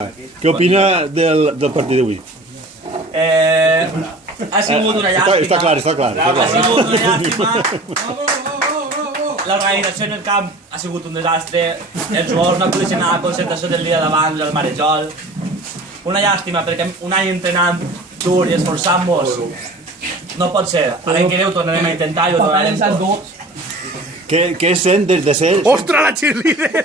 Què opina del partit d'avui? Ha sigut una llàstima. Està clar. Ha sigut una llàstima. L'organització en el camp ha sigut un desastre. Els jugadors no podien anar a la concentració del dia d'abans al Marejol. Una llàstima perquè un any entrenant dur i esforçant-nos no pot ser. L'any que ve ho tornarem a intentar i ho tornarem tot. Què sent des de ser... Ostres, la cheerleader!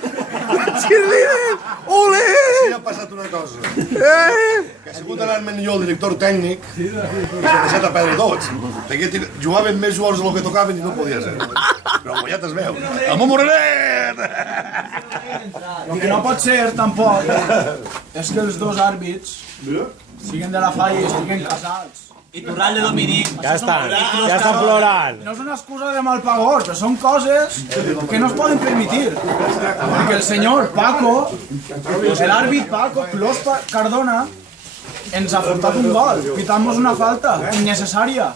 La cheerleader! Ole! Sí, ha passat una cosa. Que ha sigut anar millor el director tècnic i s'ha deixat a perdre tots. Perquè jugaven més jugadors del que tocaven i no podia ser. Però guanyat es veu. Amb un Morenet! El que no pot ser, tampoc, és que els dos àrbits siguin de la falla i estiguin casats. I tornar de Dominic. Ja estan plorant. No és una excusa de mal pagor, però són coses que no es poden permitir. Perquè el senyor Paco, l'àrbit Paco, plus Cardona, ens ha portat un gol, pitant-nos una falta innecessària.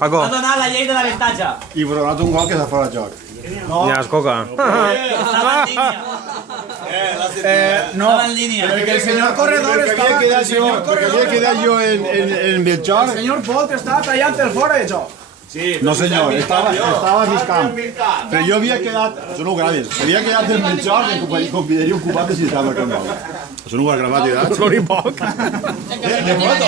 Paco. Ha donat la llei de l'avantatge. I bronat un gol que està fora de joc. Ja, escoca. Estava en línia. No, Estava en línia. perquè el senyor corredor estava... Perquè havia quedat jo en Belchor. El senyor Bolt estava tallant el fora de joc. No senyor, estava a mig camp. Però jo havia quedat... Això no ho gravis. Havia quedat en Belchor i em convidaria un copat si estava al camp. Això no ho has gravat, ja? No n'hi poc. De foto,